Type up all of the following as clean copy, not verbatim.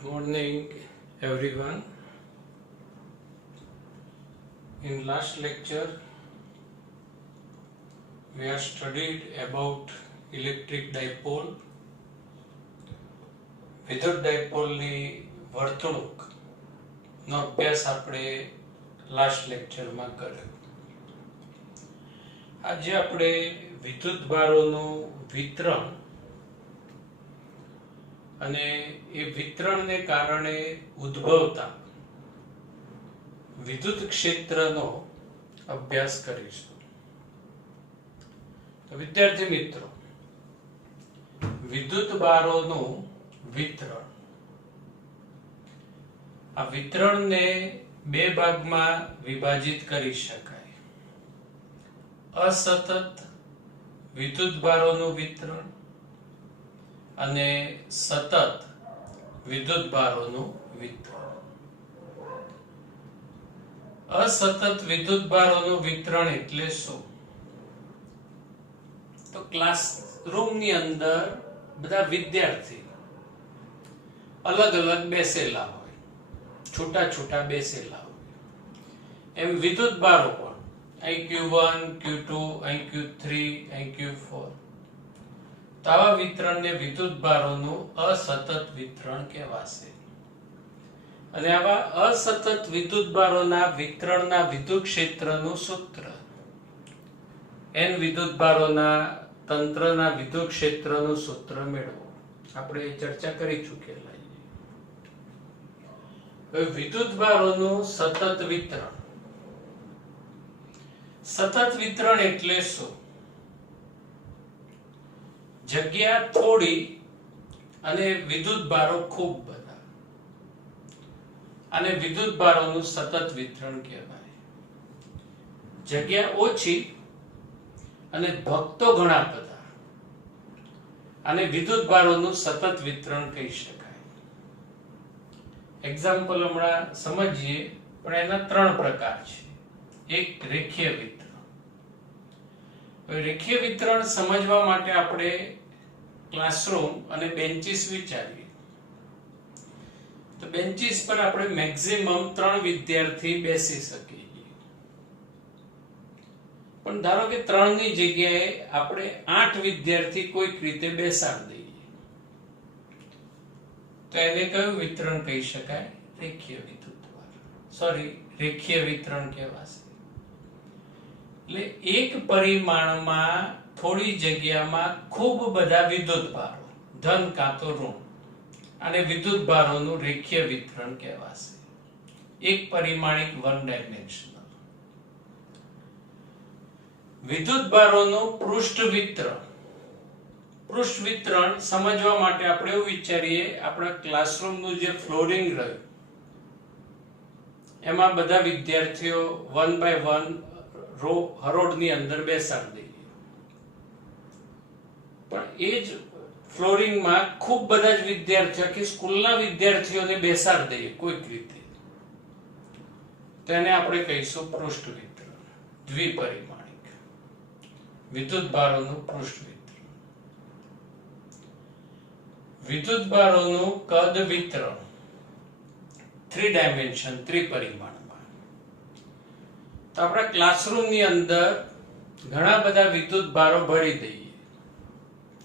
Good morning, everyone. In last lecture, we have studied about electric dipole, વિદ્યુત ડાયપોલની વર્તણૂકનો અભ્યાસ આપણે last લેક્ચરમાં કર્યો. આજે આપણે વિદ્યુત ભારોનું વિતરણ અને એ વિતરણને કારણે ઉદ્ભવતા વિદ્યુત ક્ષેત્રનો અભ્યાસ કરીશું. તો વિદ્યાર્થી મિત્રો, વિદ્યુત ભારોનું વિતરણ, આ વિતરણને બે ભાગમાં વિભાજિત કરી શકાય. અસતત વિદ્યુત ભારોનું વિતરણ અને સતત વિદ્યુત ભારોનું વિતરણ. અસતત વિદ્યુત ભારોનું વિતરણ એટલે શું? તો ક્લાસરૂમની અંદર બધા વિદ્યાર્થી અલગ અલગ બેસેલા હોય, છૂટા છૂટા બેસેલા હોય. એમ વિદ્યુત ભારો પણ અહીં Q1, Q2, અહીં Q3, અહીં Q4. તો આવા વિતરણને વિદ્યુત ભારોનું અસતત વિતરણ કહેવાશે. અને આવા અસતત વિદ્યુત ભારોના વિતરણના વિદ્યુત ક્ષેત્રનું સૂત્ર, n વિદ્યુત ભારોના તંત્રના વિદ્યુત ક્ષેત્રનું સૂત્ર મેળવો. આપણે ચર્ચા કરી ચૂકેલા. વિદ્યુત ભારોનું સતત વિતરણ. સતત વિતરણ એટલે શું? જગ્યા થોડી અને વિદ્યુત ભારો ખૂબ બધા, અને વિદ્યુત ભારોનું સતત વિતરણ કહેવાય. જગ્યા ઓછી અને ભક્તો ઘણા બધા, અને વિદ્યુત ભારોનું સતત વિતરણ કહી શકાય. એક્ઝામ્પલ હમણાં સમજીએ, પણ એના ત્રણ પ્રકાર છે. એક રેખીય વિતરણ. રેખીય વિતરણ સમજવા માટે આપણે ક્લાસરૂમ અને બેન્ચીસ વિચારીએ. તો બેન્ચીસ પર આપણે મેક્સિમમ 3 વિદ્યાર્થી બેસી શકીએ. પણ ધારો કે 3 ની જગ્યાએ આપણે 8 વિદ્યાર્થી કોઈક રીતે બેસાડી દઈએ, તો એને કયું વિતરણ કહી શકાય? રેખીય વિદ્યુત ભાર. રેખીય વિતરણ કહેવાશે. એટલે એક પરિમાણમાં થોડી જગ્યામાં ખૂબ બધા વિદ્યુત ભારો, ધન કાં તો ઋણ, અને વિદ્યુત ભારોનું રેખીય વિતરણ કહેવાશે. એક પરિમાણિક, વન ડાયમેન્શનલ. વિદ્યુત ભારોનું પૃષ્ઠ વિતરણ. પૃષ્ઠ વિતરણ સમજવા માટે આપણે એવું વિચારીએ, આપણા ક્લાસરૂમનું જે ફ્લોરિંગ રહ્યું એમાં બધા વિદ્યાર્થીઓ 1 by 1 રો હરોળની અંદર બેસાડી દઈએ. પણ એ જ ફ્લોરિંગમાં ખૂબ બધા જ વિદ્યાર્થીઓ, કે સ્કૂલના વિદ્યાર્થીઓને બેસાડી દઈએ કોઈક રીતે, તો એને આપણે કહીશું પૃષ્ઠ વિતરણ. દ્વિપરિમાણિક વિદ્યુત ભારોનું પૃષ્ઠ વિતરણ. વિદ્યુત ભારોનું કદ વિતરણ, 3 ડાયમેન્શન, ત્રિપરિમાણમાં. તો આપણા ક્લાસરૂમની અંદર ઘણા બધા વિદ્યુત ભારો ભરી દઈએ.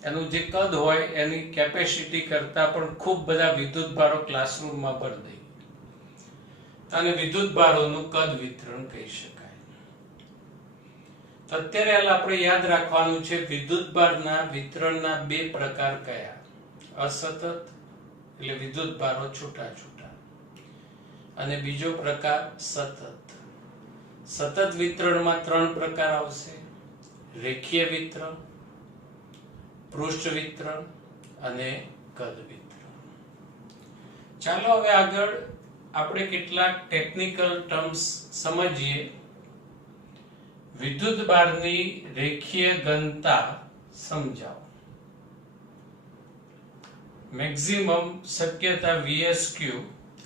એનું જે કદ હોય એની કેપેસિટી કરતા પણ ખૂબ બધા વિદ્યુત ભારો ક્લાસરૂમમાં ભરી દઈએ, અને વિદ્યુત ભારોનું કદ વિતરણ કહી શકાય. તો અત્યારે આપણે યાદ રાખવાનું છે, વિદ્યુત ભારના વિતરણના 2 પ્રકાર કયા? અસતત એટલે વિદ્યુત ભારો છૂટા છૂટા, અને બીજો પ્રકાર સતત. સતત વિતરણમાં 3 પ્રકાર આવશે: રેખીય વિતરણ, પૃષ્ઠ વિતરણ અને કદ વિતરણ. ચાલો હવે આગળ આપણે કેટલાક ટેકનિકલ ટર્મ્સ સમજીએ. વિદ્યુત ભારની રેખીય ઘનતા સમજાવો. મેક્સિમમ શક્યતા VSQ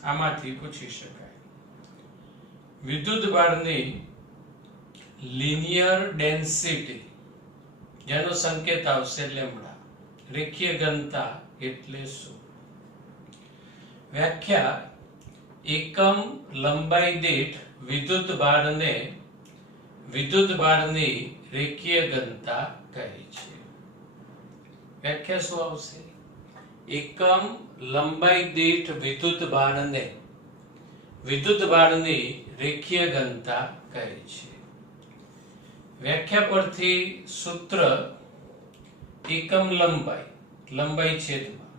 આમાંથી પૂછી શકાય. વિદ્યુત ભારની લિનિયર ડેન્સિટી, જેનો સંકેત આવશે લેમ્ડા. રેખીય ઘનતા એટલે શું? વ્યાખ્યા એકમ લંબાઈ દીઠ વિદ્યુત ભારને વિદ્યુત ભારની રેખીય ઘનતા કહે છે. વ્યાખ્યા શું આવશે? એકમ લંબાઈ દીઠ વિદ્યુત ભારને વિદ્યુત ભારની રેખીય ઘનતા કહે છે. વ્યાખ્યા પરથી સૂત્ર એકમ લંબાઈ છેદમાં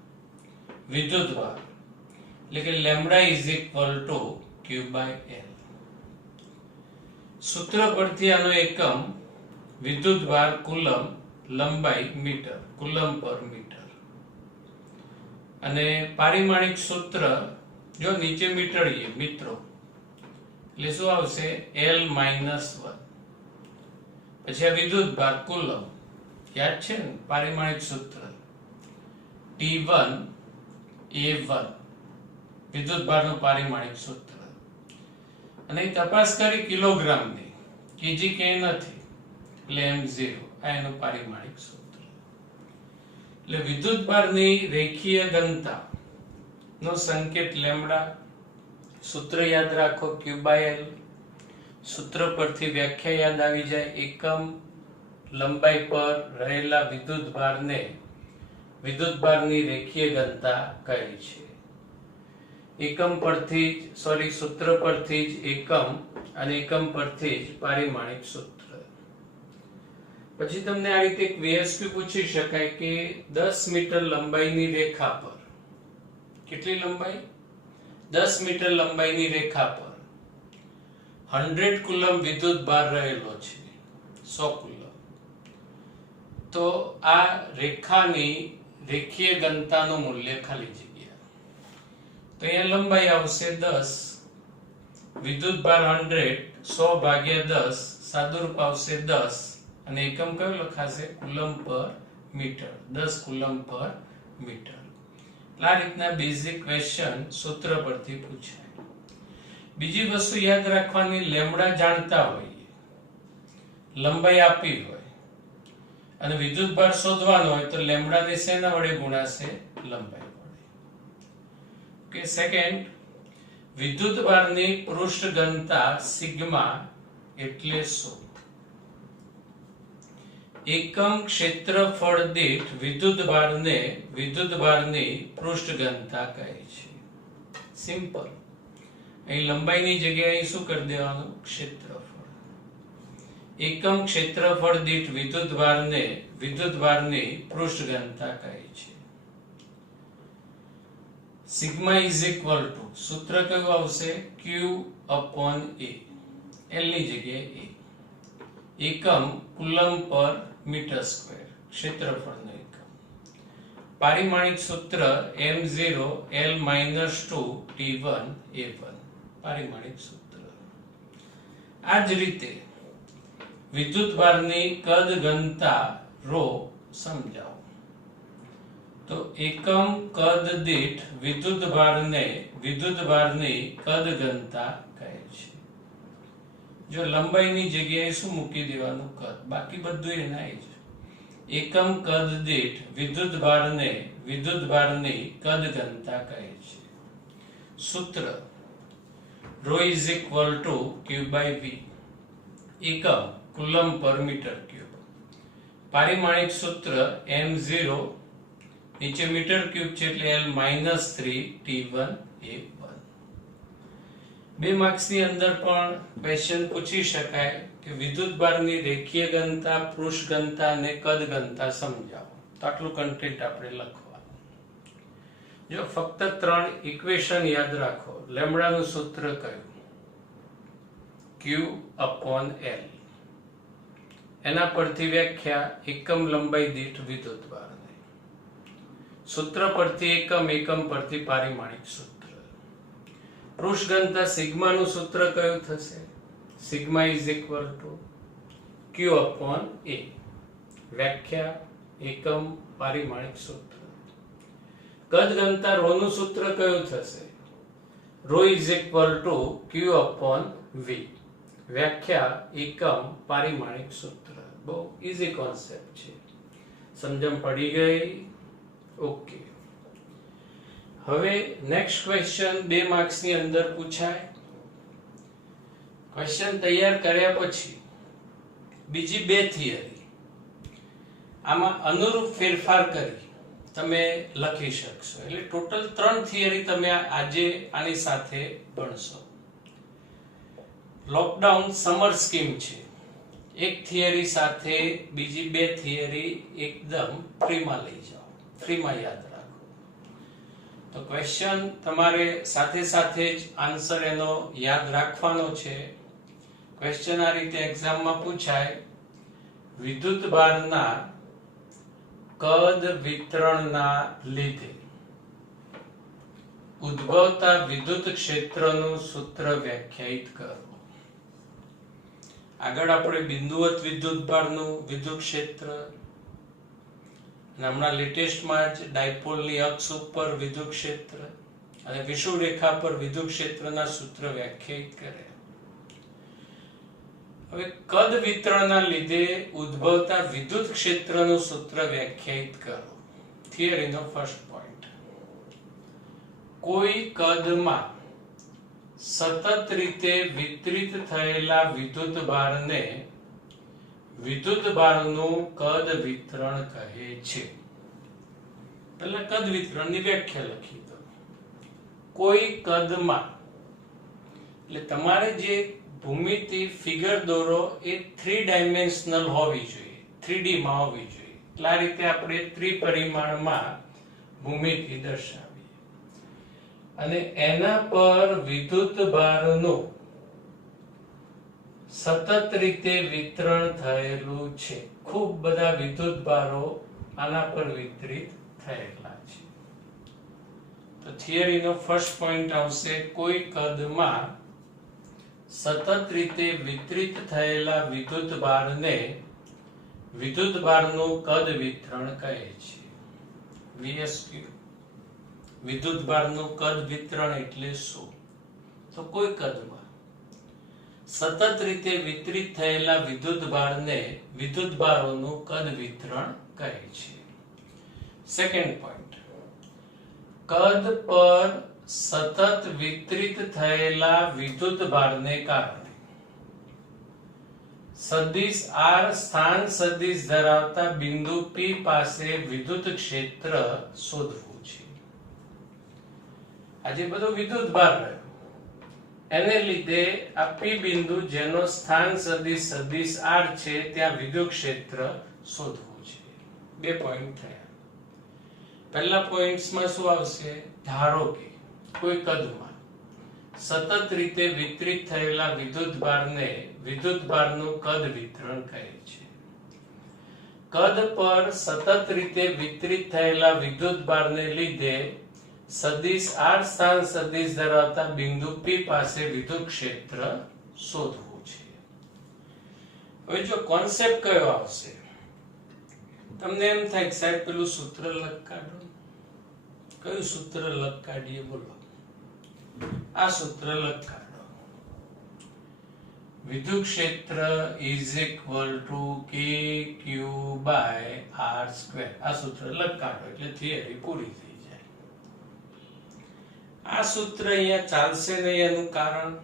વિદ્યુત ભાર એટલે કે lambda is equal to Q by L. સૂત્ર પરથી આનો એકમ વિદ્યુત ભાર કુલમ, લંબાઈ મીટર, કુલમ પર મીટર. અને પારિમાણિક સૂત્ર જો નીચે મીટરીએ મિત્રો એટલે શું આવશે? L-1. પછી આ વિદ્યુત ભાર કુલમ યાદ છે ને પારિમાણિક સૂત્ર T1 A1 વિદ્યુત ભારનું પારિમાણિક સૂત્ર. અને તપાસ કરી કિલોગ્રામની, કેજી કે નથી એટલે M0 આ એનું પારિમાણિક સૂત્ર. એટલે વિદ્યુત ભારની રેખીય ઘનતા નો સંકેત લેમ્ડા. સૂત્ર યાદ રાખો Q/L. સૂત્ર પરથી વ્યાખ્યા યાદ આવી જાય. એકમ લંબાઈ પર રહેલા વિદ્યુત ભારને વિદ્યુત ભારની રેખીય ઘનતા કહે છે. એકમ પરથી સૂત્ર પરથી જ એકમ અને એકમ પરથી જ પારિમાણિક સૂત્ર. પછી તમને આ રીતે એક VSQ પૂછી શકાય કે 10 મીટર લંબાઈની રેખા પર કેટલી લંબાઈ? 10 મીટર લંબાઈની રેખા પર 100 કુલમ વિદ્યુત ભાર રહેલો છે, 100 કુલમ. તો આ રેખાની રેખીય ઘનતાનું મૂલ્ય ખાલી જગ્યા. તો અહીંયા લંબાઈ આવશે 10, વિદ્યુત ભાર 100, 100 ભાગ્યા 10, સાદુરૂપ આવશે 10 અને એકમ કયો લખાશે? કુલમ પર મીટર, 10 કુલમ પર મીટર. આ રીતના બેઝિક ક્વેશ્ચન સૂત્ર પરથી પૂછાય. બીજી વસ્તુ યાદ રાખવાની, લેમ્ડા જાણતા હોઈએ, લંબાઈ આપી હોય અને વિદ્યુત ભાર શોધવાનો હોય તો લેમ્ડા ને શેના વડે ગુણાશે? લંબાઈ વડે. ઓકે. સેકન્ડ, વિદ્યુત ભારની પૃષ્ઠ ઘનતા સિગ્મા એટલે શું? એકમ ક્ષેત્રફળ દીઠ વિદ્યુત ભારને વિદ્યુત ભારની પૃષ્ઠ ઘનતા કહે છે. સિમ્પલ. અહીં લંબાઈની જગ્યાએ શું કરી દેવાનું? ક્ષેત્રફળ. એકમ ક્ષેત્રફળ દીઠ વિદ્યુત ભારને વિદ્યુત ભારની પૃષ્ઠ ઘનતા કહે છે. સિગ્મા ઇઝ ઇક્વલ ટુ સૂત્ર કયું આવશે? Q/A. L ની જગ્યાએ A. એકમ કુલમ પર મીટર સ્ક્વેર, ક્ષેત્રફળનો એકમ. પારિમાણિક સૂત્ર M0 L-2 T1 A1 પારિમાણિક સૂત્ર. આ જ રીતે વિદ્યુત ભારની કદ ઘનતા ρ સમજાવો. તો એકમ કદ દીઠ વિદ્યુત ભારની કદ ઘનતા કહે છે. જો લંબાઈની જગ્યાએ શું મૂકી દેવાનું? કદ. બાકી બધું એના જ. એકમ કદ દીઠ વિદ્યુત ભારની કદ ઘનતા કહે છે. સૂત્ર ρ is equal to Q/V. એકમ કુલમ પર મીટર ક્યુબ. પારિમાણિક સૂત્ર M0 નીચે મીટર ક્યુબ છે એટલે L-3 T1 A1. 2 માર્ક્સની અંદર પણ ક્વેશ્ચન પૂછી શકાય કે વિદ્યુત ભારની રેખીય ઘનતા, પૃષ્ઠ ઘનતા અને કદ ઘનતા સમજાવો. તો આટલું કન્ટેન્ટ આપણે લખવાનું. જો ફક્ત 3 ઇક્વેશન યાદ રાખો. લેમ્ડાનું સૂત્ર કયું? Q/L. એના પરથી વ્યાખ્યા એકમ લંબાઈ દીઠ વિદ્યુત ભારની. સૂત્ર પરથી એકમ પરથી પારિમાણિક સૂત્ર. પૃષ્ઠ ઘનતા સિગ્માનું સૂત્ર કયું થશે? Sigma is equal two Q/A. વ્યાખ્યા એકમ પારિમાણિક સૂત્ર. કદ ઘનતા ρ નું સૂત્ર કયું થશે? ρ ઇઝ ઇક્વલ ટુ Q/V. વ્યાખ્યા એકમ પારિમાણિક સૂત્ર. બહુ ઈઝી કોન્સેપ્ટ છે. સમજણ પડી ગઈ? ઓકે. હવે નેક્સ્ટ ક્વેશ્ચન 2 માર્ક્સની અંદર પૂછાય. ક્વેશ્ચન તૈયાર કર્યા પછી બીજી 2 થિયરી આમાં અનુરૂપ ફેરફાર કરી તમે લખી શકશો. એટલે ટોટલ 3 થિયરી તમે આજે આની સાથે ભણશો. લોકડાઉન સમર સ્કીમ છે. એક થિયરી સાથે બીજી 2 થિયરી એકદમ ફ્રીમાં લઈ જાઓ, ફ્રીમાં યાદ રાખો. તો ક્વેશ્ચન તમારે સાથે સાથે જ આન્સર એનો યાદ રાખવાનો છે. ક્વેશ્ચન આ રીતે એક્ઝામમાં પૂછાય: વિદ્યુત ભારના કદ વિતરણના લીધે ઉદ્ભવતા વિદ્યુત ક્ષેત્રનું સૂત્ર વ્યાખ્યાયિત કરો. આગળ આપણે બિંદુવત વિદ્યુત ભારનું વિદ્યુત ક્ષેત્ર અને હમણાં લેટેસ્ટમાં જ ડાયપોલની અક્ષ ઉપર વિદ્યુત ક્ષેત્ર અને વિષુવરેખા પર વિદ્યુત ક્ષેત્રના સૂત્ર વ્યાખ્યાયિત કરે. હવે કદ વિતરણના લીધે ઉદ્ભવતા વિદ્યુત ક્ષેત્રનું સૂત્ર વ્યાખ્યાયિત કરો. થિયરીનો ફર્સ્ટ પોઈન્ટ: કોઈ કદમાં સતત રીતે વિતરિત થયેલા વિદ્યુત ભારને વિદ્યુત ભારનું કદ વિતરણ કહે છે. પહેલા કદ વિતરણની વ્યાખ્યા લખી દો. કોઈ કદમાં, એટલે તમારે જે ભૂમિતિ ફિગર દોરો એ 3 ડાયમેન્શનલ હોવી જોઈએ, 3D માં હોવી જોઈએ. એટલે આ રીતે આપણે ત્રિપરિમાણમાં ભૂમિતિ દર્શાવીએ અને એના પર વિદ્યુત ભારનું સતત રીતે વિતરણ થયેલું છે. ખૂબ બધા વિદ્યુત ભારો આના પર વિતરિત થયેલા છે. તો થિયરીનો ફર્સ્ટ પોઈન્ટ આવશે: કોઈ કદમાં સતત રીતે વિતરિત થયેલા વિદ્યુત ભારને વિદ્યુત ભારનું કદ વિતરણ કહે છે. VSQ વિદ્યુત ભારનું કદ વિતરણ એટલે શું? તો કોઈ કદમાં સતત રીતે વિતરિત થયેલા વિદ્યુત ભારને વિદ્યુત ભારોનું કદ વિતરણ કહે છે. સેકન્ડ પોઈન્ટ: કદ પર સતત વિતરિત થયેલા વિદ્યુત ભારને કારણે સદિશ R સ્થાન સદિશ ધરાવતા બિંદુ P પાસે વિદ્યુત ક્ષેત્ર શોધવું છે. આજે બધો વિદ્યુત ભાર રહ્યો, એને લીધે આ P બિંદુ જેનો સ્થાન સદિશ સદિશ R છે ત્યાં વિદ્યુત ક્ષેત્ર શોધવું છે. 2 પોઈન્ટ થયા. પહેલા પોઈન્ટ્સમાં શું આવશે? ધારો કે કોઈ કદમાં સતત રીતે વિતરિત થયેલા વિદ્યુત ભારને વિદ્યુત ભારનું કદ વિતરણ કહે છે. કદ પર સતત રીતે વિતરિત થયેલા વિદ્યુત ભારને લીધે સદિશ R સ્થાન સદિશ ધરાવતા બિંદુ P પાસે વિદ્યુત ક્ષેત્ર શોધવું છે. હવે જો કોન્સેપ્ટ કયો આવશે? તમને એમ થાય કે સાહેબ પેલું સૂત્ર લખ કાઢો. કયું સૂત્ર લખ કાઢીએ? બોલો. આ સૂત્ર લખ કાઢો. વિદ્યુત ક્ષેત્ર is equal to KQ by R². આ સૂત્ર લખ કાઢો એટલે થિયરી પૂરી થઈ જાય. આ સૂત્ર અહીંયા ચાલશે નહીં. એનું કારણ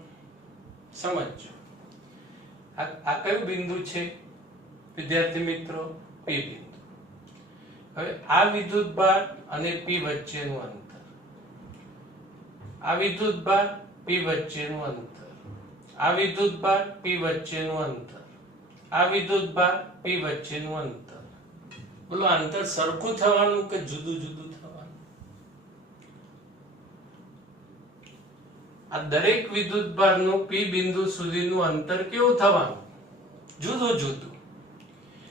સમજો. આ કયું બિંદુ છે વિદ્યાર્થી મિત્રો? P બિંદુ. હવે આ વિદ્યુત ભાર અને P વચ્ચેનું અંતર, આ વિદ્યુત ભાર P વચ્ચેનું અંતર, આ વિદ્યુત ભાર P વચ્ચેનું અંતર, આ વિદ્યુત ભાર P વચ્ચેનું અંતર. બોલો, અંતર સરખું થવાનું કે જુદું જુદું થવાનું? આ દરેક વિદ્યુત ભારનું P બિંદુ સુધીનું અંતર કેવું થવાનું? જુદું જુદું.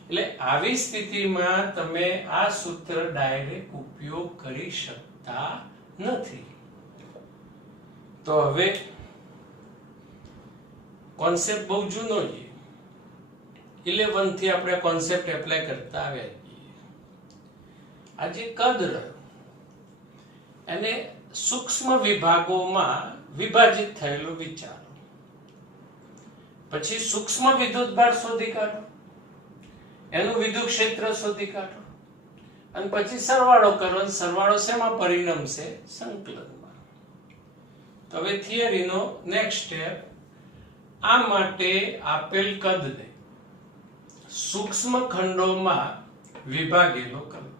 એટલે આવી સ્થિતિમાં તમે આ સૂત્ર ડાયરેક્ટ ઉપયોગ કરી શકતા નથી. તો હવે કોન્સેપ્ટ બહુ જૂનો છે. 11 થી આપણે કોન્સેપ્ટ એપ્લાય કરતા આવ્યા છીએ. આ જે કદ રહ્યો એને સૂક્ષ્મ વિભાગોમાં વિભાજિત થયેલું વિચારો. પછી સૂક્ષ્મ વિદ્યુત ભાર શોધી કાઢો, એનું વિદ્યુત ક્ષેત્ર શોધી કાઢો. અને પછી સરવાળો કરો, સરવાળો શેમાં પરિણમશે? સંકલનમાં. તો હવે થિયરીનો નેક્સ્ટ સ્ટેપ, આ માટે આપેલ કદને સૂક્ષ્મ ખંડોમાં વિભાગેલો કરવો.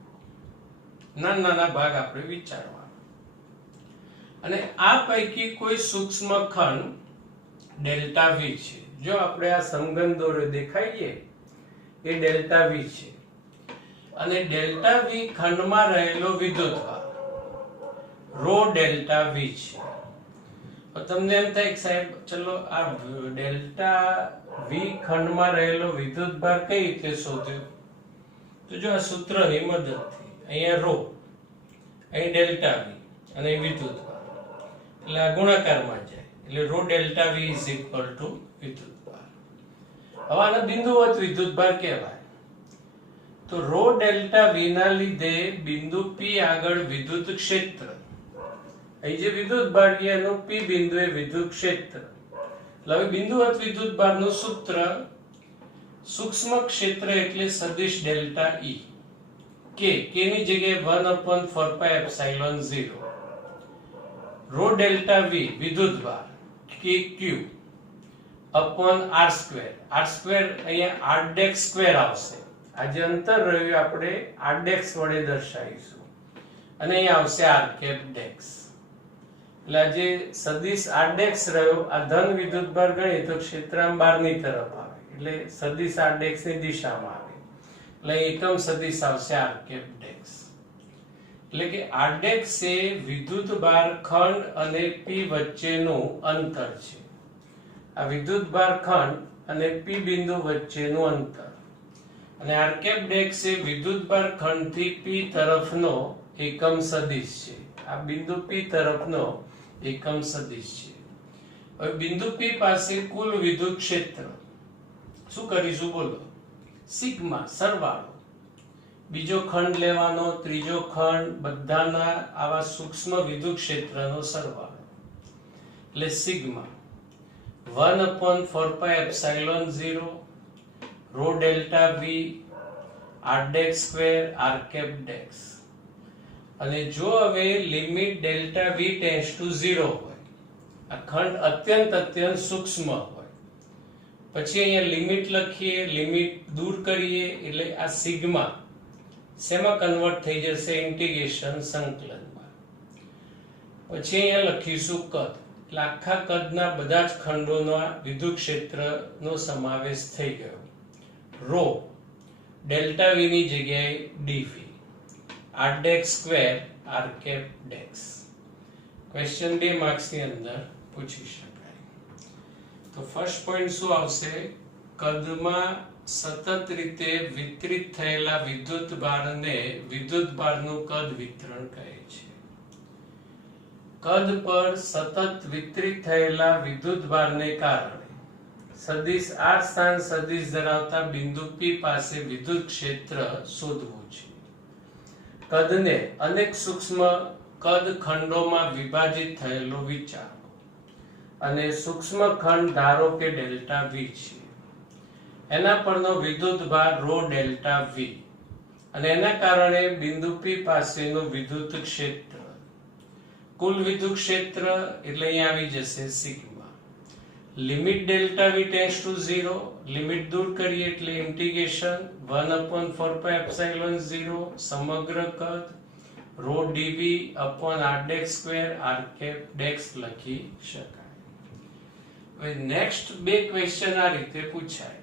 નાના નાના ભાગ આપણે વિચારવા, અને આ પૈકી કોઈ સૂક્ષ્મ ખંડ ડેલ્ટા વી છે. જો આપણે આ સમઘન દોરો દેખાઈએ એ ડેલ્ટા વી છે, અને ડેલ્ટા વી ખંડમાં રહેલો વિદ્યુતભાર રો ડેલ્ટા વી છે. તો તમને એમ થાય કે સાહેબ ચલો આ ડેલ્ટા વી ખંડમાં રહેલો વિદ્યુતભાર કઈ રીતે શોધ્યો? તો જો આ સૂત્રની મદદથી, અહીંયા રો, અહીં ડેલ્ટા વી અને વિદ્યુતભાર, એટલે આ ગુણાકારમાં જાય, એટલે rho delta V is equal to વિદ્યુતભાર. હવે આને બિંદુવત વિદ્યુતભાર કહેવાય. તો રો ડેલ્ટા વી ના લીધે બિંદુ પી આગળ વિદ્યુત ક્ષેત્ર, અહીં જે વિદ્યુતભાર એનું પી બિંદુએ વિદ્યુત ક્ષેત્ર. એટલે હવે બિંદુવત વિદ્યુતભારનું સૂત્ર, સૂક્ષ્મ ક્ષેત્ર એટલે સદિશ ડેલ્ટા ઈ, કે ની જગ્યાએ 1/4πε0, રો ડેલ્ટા વી વિદ્યુતભાર k q upon r square. r square અહીંયા r ડેશ સ્ક્વેર આવશે. આ જે અંતર રહ્યું આપણે r ડેશ વડે દર્શાવીશું, અને અહીંયા આવશે r કેપ ડેશ. એટલે આ જે સદિશ r ડેશ રહ્યો, આ ધન વિદ્યુતભાર ગણીએ તો ક્ષેત્રાંગ બહારની તરફ આવે, એટલે સદિશ r ડેશ ની દિશામાં આવે, એટલે એકમ સદિશ આવશે r કેપ ડેશ. એટલે કે r ડેશ એ વિદ્યુતભાર ખંડ અને p વચ્ચેનું અંતર છે. આ વિદ્યુતભાર ખંડ અને p બિંદુ વચ્ચેનું અંતર, અને r કેપ ડેશ એ વિદ્યુતભાર ખંડથી p તરફનો એકમ સદિશ છે. આ બિંદુ p તરફનો એકમ સદિશ છે. હવે બિંદુ p પાસે કુલ વિદ્યુત ક્ષેત્ર શું કરીશું બોલો? સિગ્મા, સરવાળો. બીજો ખંડ લેવાનો, ત્રીજો ખંડ, બધાના આવા સૂક્ષ્મ વિદ્યુત ક્ષેત્રનો સરવાળો, એટલે sigma 1/4πε0 rho delta V r dash square r cap dash. અને જો હવે limit delta V tends to 0 હોય, આ ખંડ અત્યંત સૂક્ષ્મ હોય, પછી અહીંયા લિમિટ લખીએ, લિમિટ દૂર કરીએ, એટલે આ સિગ્મા શેમાં કન્વર્ટ થઈ જશે? ઇન્ટિગ્રેશન, સંકલનમાં. પછી અહીંયા લખીશું કદ, એટલે આખા કદના બધા જ ખંડોના વિદ્યુત ક્ષેત્રનો સમાવેશ થઈ ગયો. રો ડેલ્ટા વી ની જગ્યાએ d V, r dash square r cap dash. Question 2 marks ની અંદર પૂછી શકાય. તો ફર્સ્ટ પોઈન્ટ શું આવશે? કદમાં સતત રીતે વિતરિત થયેલા વિદ્યુતભારને વિદ્યુતભારનું કદ વિતરણ કહે છે. કદ પર સતત વિતરિત થયેલા વિદ્યુતભારને કારણે સદિશ r સ્થાન સદિશ ધરાવતા બિંદુ p પાસે વિદ્યુત ક્ષેત્ર શોધવું છે. કદને અનેક સૂક્ષ્મ કદ ખંડોમાં વિભાજિત થયેલો વિચારો, અને સૂક્ષ્મ ખંડ ધારો કે ડેલ્ટા વી છે. એના પરનો વિદ્યુતભાર રો ડેલ્ટા વી, અને એના કારણે બિંદુ p પાસેનું વિદ્યુત ક્ષેત્ર, કુલ વિદ્યુત ક્ષેત્ર એટલે અહીંયા આવી જશે sigma. Limit delta V tends to 0, limit દૂર કરીએ એટલે ઇન્ટિગ્રેશન 1/4πε0 સમગ્ર કદ rho d V upon r dash square r cap dash લખી શકાય. હવે નેક્સ્ટ બે ક્વેશ્ચન આ રીતે પૂછાય.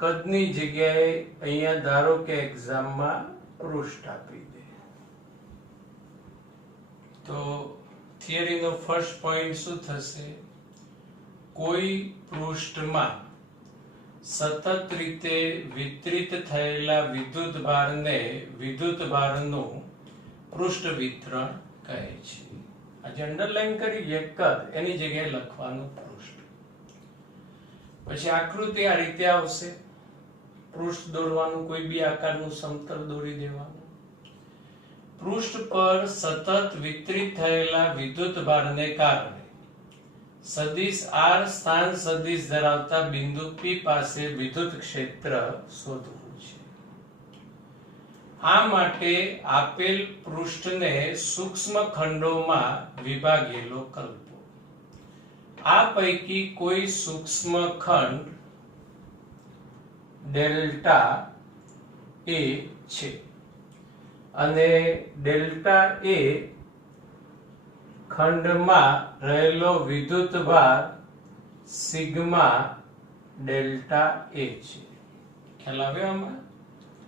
કદની જગ્યાએ અહીંયા ધારો કે એક્ઝામમાં પૃષ્ઠ આપી દે, તો થિયરીનો ફર્સ્ટ પોઈન્ટ શું થશે? કોઈ પૃષ્ઠમાં સતત રીતે વિતરિત થયેલા વિદ્યુતભારને વિદ્યુતભારનું પૃષ્ઠ વિતરણ કહે છે. આજે અંડરલાઈન કરી કદ, એની જગ્યાએ લખવાનું પૃષ્ઠ. પછી આકૃતિ આ રીતે આવશે. પૃષ્ઠ દોરવાનું, કોઈ બી આકારનું સમતલ દોરી દેવાનું. પૃષ્ઠ પર સતત વિતરિત થયેલા વિદ્યુતભારને કારણે સદિશ r સ્થાન સદિશ ધરાવતા બિંદુ p પાસે વિદ્યુત ક્ષેત્ર શોધવું છે. આ માટે આપેલ પૃષ્ઠને સૂક્ષ્મ ખંડોમાં વિભાગેલો કલ્પો. આ પૈકી કોઈ સૂક્ષ્મ ખંડ ડેલ્ટા એ છે અને ડેલ્ટા એ ખંડમાં રહેલો વિદ્યુતભાર સિગ્મા ડેલ્ટા એ છે. ખ્યાલ આવ્યો આમાં?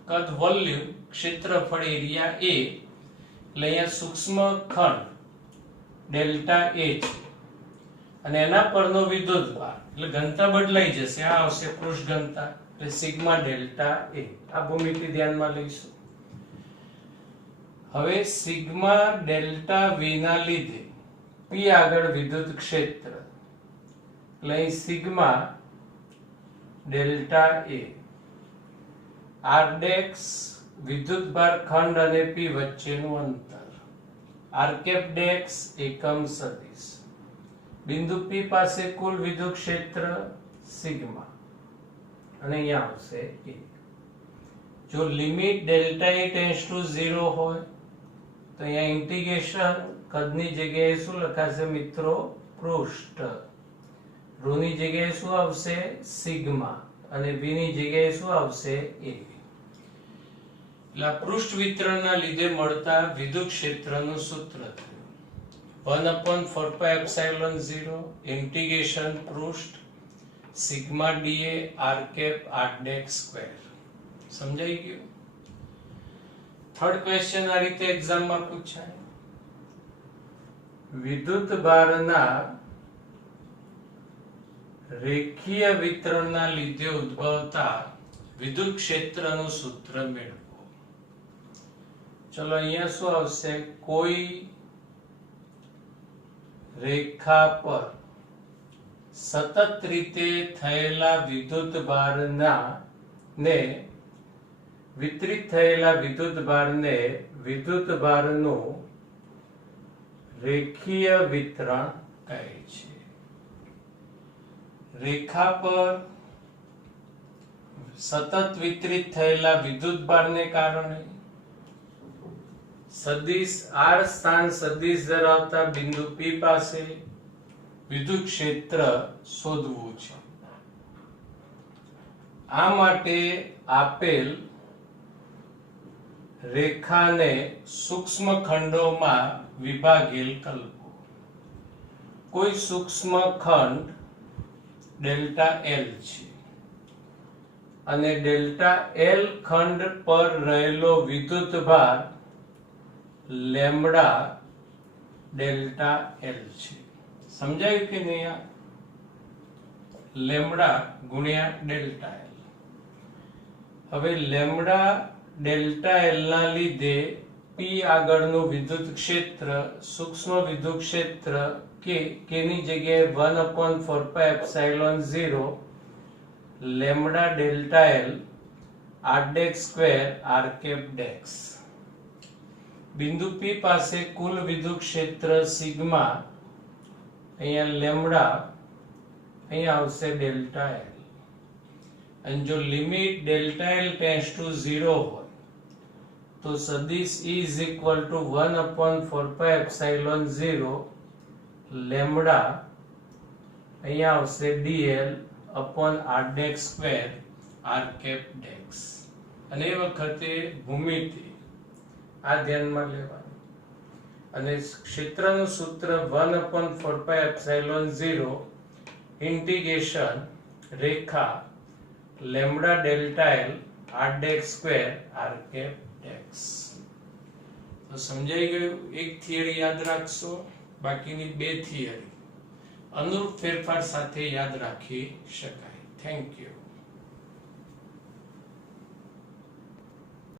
કદ વોલ્યુમ ક્ષેત્રફળ એરિયા એ એટલે અહીંયા સૂક્ષ્મ ખંડ ડેલ્ટા એ છે અને એના પરનો વિદ્યુતભાર એટલે ઘનતા બદલાઈ જશે. આ આવશે પૃષ્ઠ ઘનતા એટલે સિગ્મા ડેલ્ટા એ. આ ભૂમિતિ ધ્યાનમાં લઈશું. હવે સિગ્મા ડેલ્ટા વી ના લીધે પી આગળ વિદ્યુત ક્ષેત્ર એટલે અહીં સિગ્મા ડેલ્ટા એ આર ડેક્સ વિદ્યુતભાર ખંડ અને પી વચ્ચેનું અંતર, આર કેપ ડેક્સ એકમ સદિશ, બિંદુ પી પાસે કુલ વિદ્યુત ક્ષેત્ર સિગ્મા અને અહીંયા આવશે એ. જો limit delta A tends to 0 હોય તો અહીંયા ઇન્ટિગ્રેશન કદની જગ્યાએ શું લખાશે મિત્રો? પૃષ્ઠ. રો ની જગ્યાએ શું આવશે? સિગ્મા અને વી ની જગ્યાએ શું આવશે? એ. એટલે પૃષ્ઠ વિતરણના લીધે મળતા વિદ્યુત ક્ષેત્રનું સૂત્ર થયું 1/4πε0 ઇન્ટિગ્રેશન પૃષ્ઠ sigma dA r cap r dash square. સમજાઈ ગયું? થર્ડ ક્વેશ્ચન આ રીતે એક્ઝામમાં પૂછાય. વિદ્યુતભારના રેખીય વિતરણના લીધે ઉદ્ભવતા વિદ્યુત ક્ષેત્રનું સૂત્ર મેળવો. ચલો અહીંયા શું આવશે? કોઈ રેખા પર સતત રીતે થયેલા વિદ્યુતભારના ને વિતરિત થયેલા વિદ્યુતભારને વિદ્યુતભારનું રેખીય વિતરણ કહે છે. રેખા પર સતત વિતરિત થયેલા વિદ્યુતભારને કારણે સદિશ r સ્થાન સદિશ ધરાવતા બિંદુ P પાસે વિદ્યુત ક્ષેત્ર શોધવું છે. આ માટે આપેલ રેખાને સૂક્ષ્મ ખંડોમાં વિભાગેલ કલ્પો. કોઈ સૂક્ષ્મ ખંડ ડેલ્ટા L છે અને ડેલ્ટા L ખંડ પર રહેલો વિદ્યુતભાર લેમ્બડા ડેલ્ટા L છે. સમજાયું કે નહીં? લેમ્બડા ગુણ્યા ડેલ્ટા L. હવે લેમ્બડા ડેલ્ટા L ના લીધે P આગળનું વિદ્યુત ક્ષેત્ર સૂક્ષ્મ વિદ્યુત ક્ષેત્ર કે ની જગ્યાએ 1/4πε0 lambda delta L r dash square r cap ડેક્સ. બિંદુ P પાસે કુલ વિદ્યુત ક્ષેત્ર સિગ્મા અહીંયા લેમ્બડા અહીંયા આવશે ડેલ્ટા L અને જો limit delta L tends to 0 હોય તો સદિશ E is equal to 1/4πε0 lambda અહીંયા આવશે dl upon r dash square r cap ડેક્સ. અને એ વખતે ભૂમિતિ આ ધ્યાનમાં લેવાનું અને ક્ષેત્રનું સૂત્ર 1/4πε0 ઇન્ટિગ્રેશન રેખા lambda delta L r dash square r cap ડેક્સ. તો સમજાઈ ગયું? એક થિયરી યાદ રાખશો, બાકીની બે થિયરી અનુરૂપ ફેરફાર સાથે યાદ રાખી શકાય. Thank you.